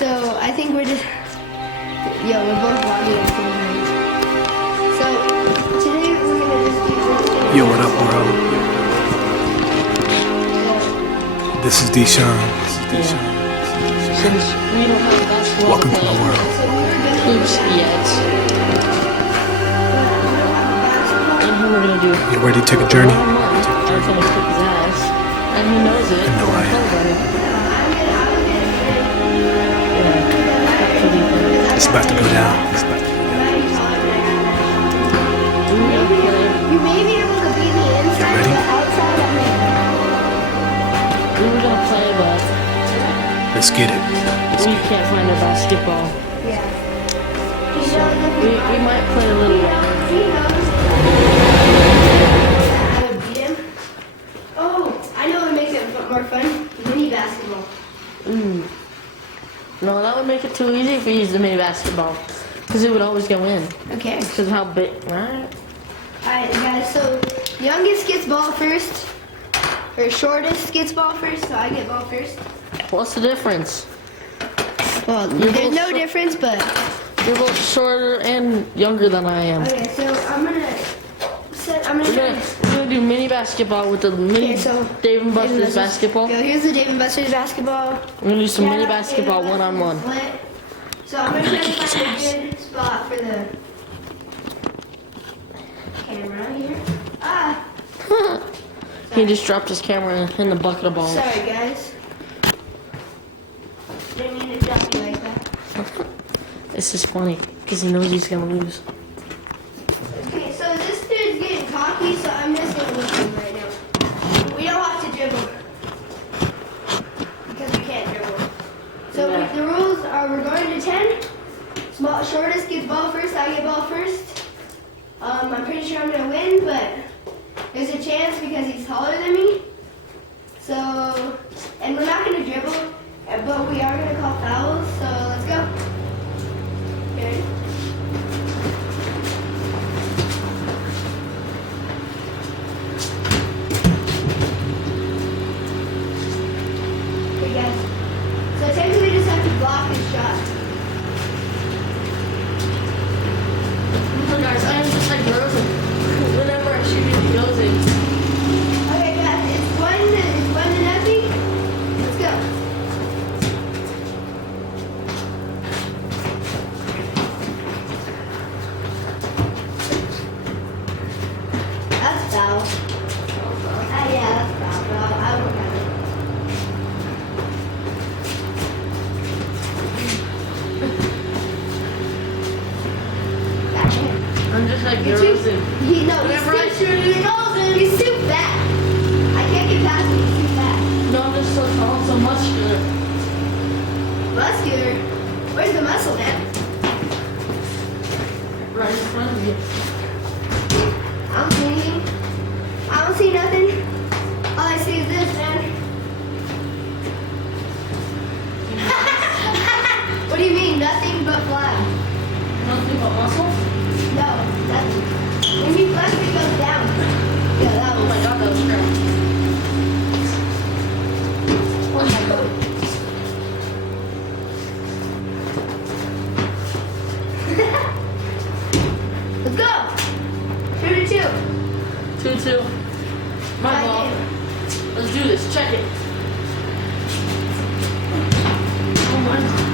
So I think we're just, we're both vlogging at the same time. So today we're gonna just do this. Yo, what up, world? This is Deshaun. Since we don't have basketball Welcome to play my world. So we were gonna hoops yet, and who we're gonna do You ready to take a journey? 1 month, I'm gonna kick his ass, and he knows it. I know I am. It's about to go down. You may be able to be the inside, ready? but outside I'm in. We were gonna play, but Let's get it. we can't find a basketball. Yeah. We might play a little bit. I would beat him. Oh, I know what makes it more fun. Mini basketball. No, that would make it too easy if we used the mini basketball, because it would always go in. Okay. Because of how big, right? Alright guys, so youngest gets ball first. Or shortest gets ball first, so I get ball first. What's the difference? Well, You're there's both no short. difference, but You're both shorter and younger than I am. okay. So I'm gonna We're gonna do mini basketball with the mini Okay, so Dave and Buster's basketball. Go, here's the Dave and Buster's basketball. We're gonna do some Yeah, mini Dave and basketball Buster's one-on-one. split. So I'm gonna try to find a good spot for the camera here. Ah, He just dropped his camera in the bucket of balls. sorry guys. Didn't mean to drop you like that. This is funny because he knows he's gonna lose. Okay, so this dude's getting cocky, so I'm just gonna look him right now. We don't have to dribble. Because we can't dribble. So Yeah. the rules are we're going to 10. Shortest gets ball first, I get ball first. I'm pretty sure I'm gonna win, but there's a chance because he's taller than me. So, and we're not gonna dribble, but we are gonna call fouls, so let's go. Okay. Okay, guys. So technically, we just have to block his shot. Look guys, I am just like Rosen. Whenever I shoot it, he goes in. Okay, guys, it's one to nothing. Let's go. That's foul. Yeah, that's foul, bro. I won't have it. Got him. I'm just like You're too- Rosen. Whenever I shoot it, it goes in. He's too fat. I can't get past him. He's too fat. No, I'm just so tall, so muscular. Muscular. Where's the muscle, man? Right in front of you. I don't see anything. I don't see nothing. All I see is this, man. What do you mean? Nothing but flat. Nothing but muscle? No, that's when you flex it goes down. Yeah, that Oh was. my god, that was crap. Oh my god. Let's go. 2-2. 2-2. My Tie ball. game. Let's do this. Check it. Oh my god.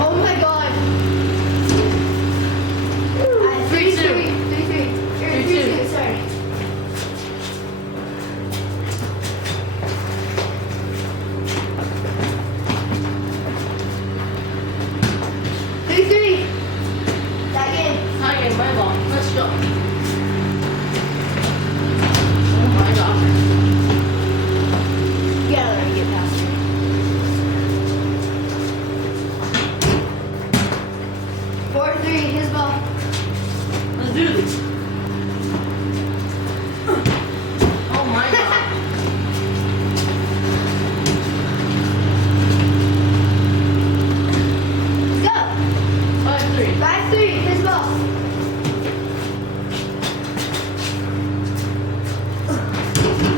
Oh my god. Alright, 3-2. 3-3. 3-2, sorry. That game. Tie game, my ball. Let's go. Oh my god. You gotta let me get past you. 4-3, his ball. Let's do this. Oh my god. Let's go. 5-3. 5-3, his ball.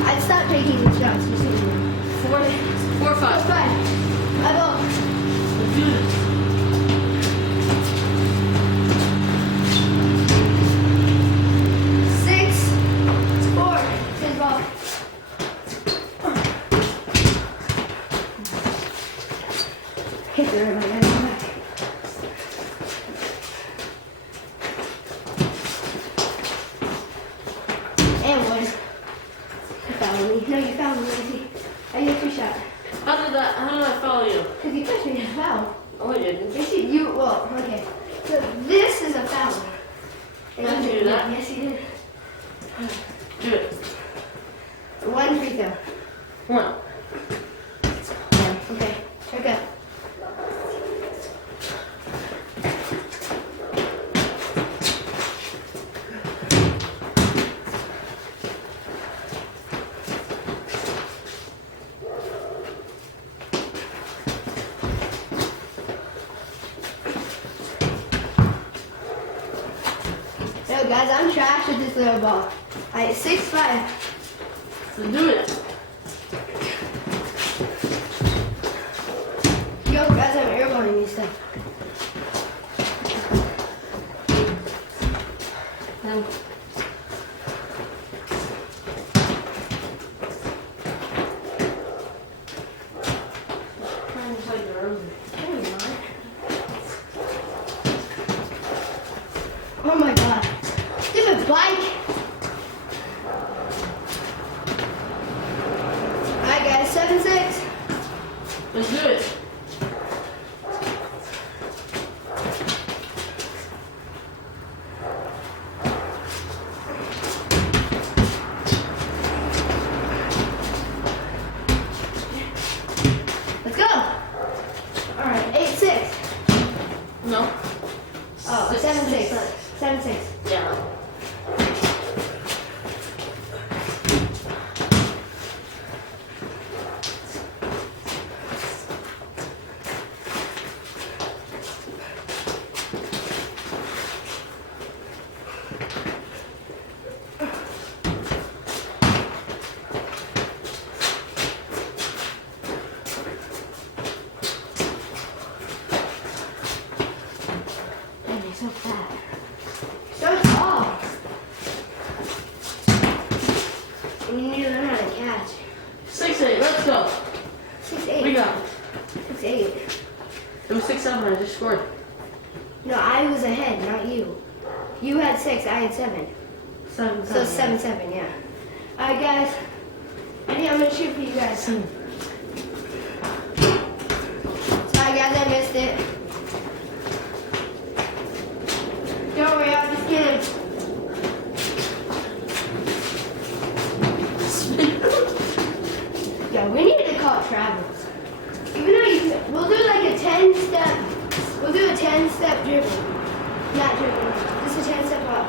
I'd stop taking these shots. 4-5. Fine. I go. hit the right back. And one. You fouled me. No, you fouled me, Lindsay. I get a free shot. How did I follow you? Because you touched me in a foul. Oh, I didn't. Yes, well, okay. So this is a foul. And Did you do that? Yes, you did. Do it. One free throw. One. Yeah, okay. Check up. Yo, guys, I'm trash with this little ball. Alright, 6'5". So do it. Yo, guys, I'm airballing these stuff. Now, trying to play the road. No, you're not. Oh my god. Stupid bike. Alright, guys, 7-6. Let's do it. Let's go. Alright, 8-6. No. Oh, 7-6. 7-6. Yeah. Dang, you're so fat. So tall. And you need to learn how to catch. 6-8. Let's go. 6'8". We got. 6'8". It was 6-7. I just scored. No, I was ahead, not you. You had 6, I had 7. 7-7. So 7-7, yeah. Alright, guys. I think I'm gonna shoot for you guys. Sorry, guys, I missed it. Don't worry, I'm just kidding. Yeah, we need to call it travels. Even though you can, we'll do like a 10-step, we'll do a 10-step dribble. Not dribble, just a 10-step walk.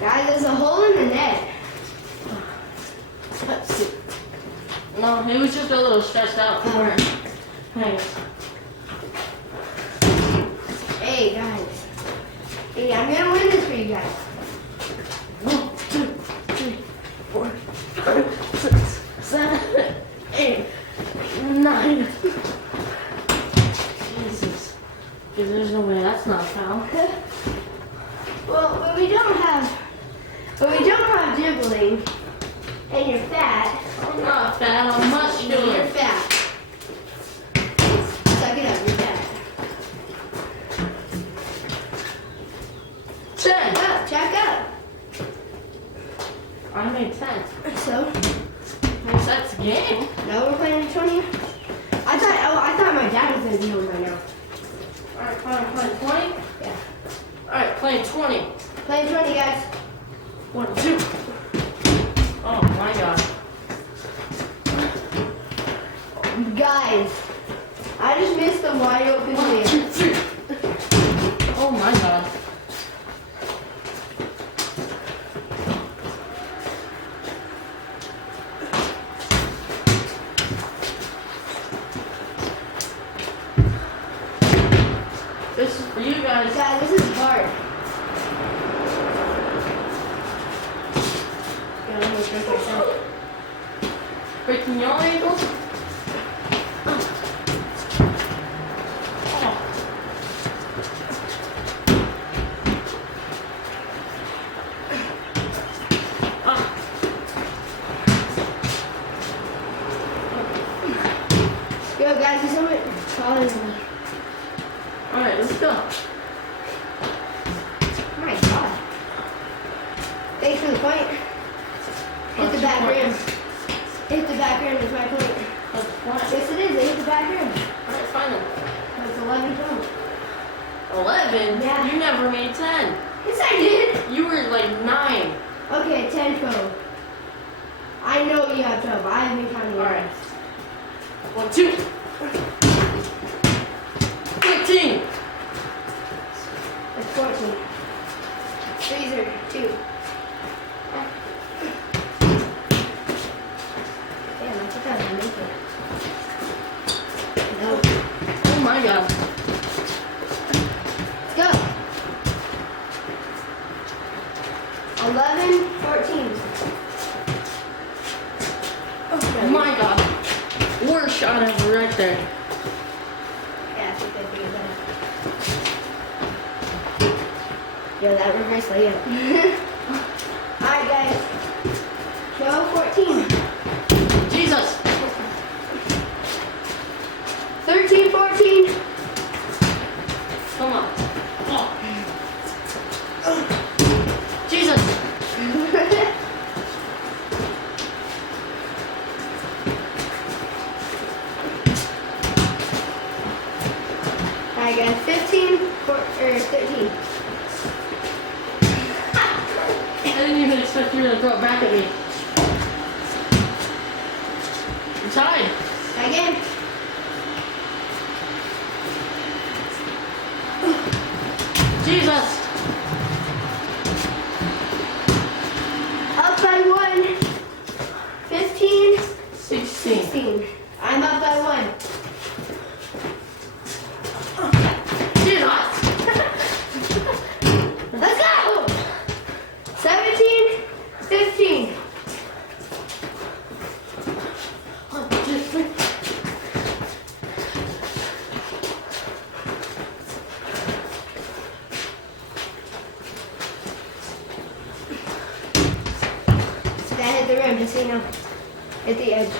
Guys, there's a hole in the net. Let's see. No, it was just a little stretched out. Alright. Thanks. Hey, guys. Hey, I'm gonna win this for you guys. 1, 2, 3, 4, 5, 6, 7, 8, 9. Jesus. Because there's no way that's not foul. Well, when we don't have dribbling, and you're fat, I'm not fat, I'm muscular. you're fat. Suck it up, you're fat. 10. Check up. I made 10. So, That's the game. now we're playing 20. I thought my dad was gonna be home right now. Alright, playing 20? Yeah. Alright, playing 20. Playing 20, guys. 1, 2. Oh my god. Guys, I just missed the wide open 1, 2, 3. Oh my god. This is for you guys. Guys, this is hard. Yeah, I'm gonna drink myself. breaking your ankle? Yo, guys, you're so much taller than me. Alright, let's go. Oh my god. Thanks for the point. Hit the back rim. Hit the back rim is my point. That's what? Yes, it is. They hit the back rim. Alright, fine then. That's 11 points. 11? Yeah. You never made 10. Yes, I did. You were like 9. Okay, 10, 12. I know you have 12. I have been counting. Alright. 1, 2. 15. That's 14. Freezer, 2. Damn, I think I was gonna make it. No. Oh my god. Let's go. 11, 14. Oh my god. Worst shot ever right there. Yeah, I think that'd be better. Yo, that reverse layup. Alright, guys. 12, 14. Jesus. 13, 14. Come on. Oh. Jesus. Alright, guys. 15, 13. I didn't even expect you to throw it back at me. You're tied. Again. Jesus. Up by 1. 15, 16. 16. I'm up by 1. Jesus. Let's go! 17, 15. That hit the rim, just so you know. Hit the edge.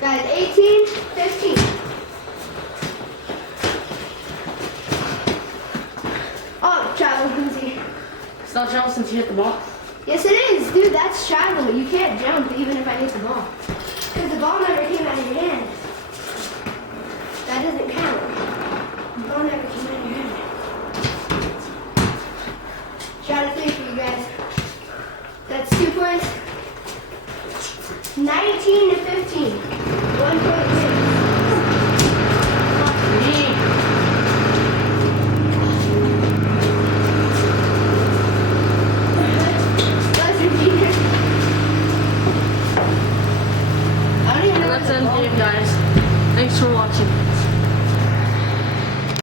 Guys, 18, 15. Oh, travel, Lindsay. It's not jump since you hit the ball. Yes, it is, dude. That's travel. You can't jump even if I hit the ball. Because the ball never came out of your hand. That doesn't count. The ball never came out of your hand. Shot of 3 for you guys. That's 2 points. 19 to 15. 1 point. Me. That's your junior. I don't even know Let's what the end the ball game, guys. Thanks for watching.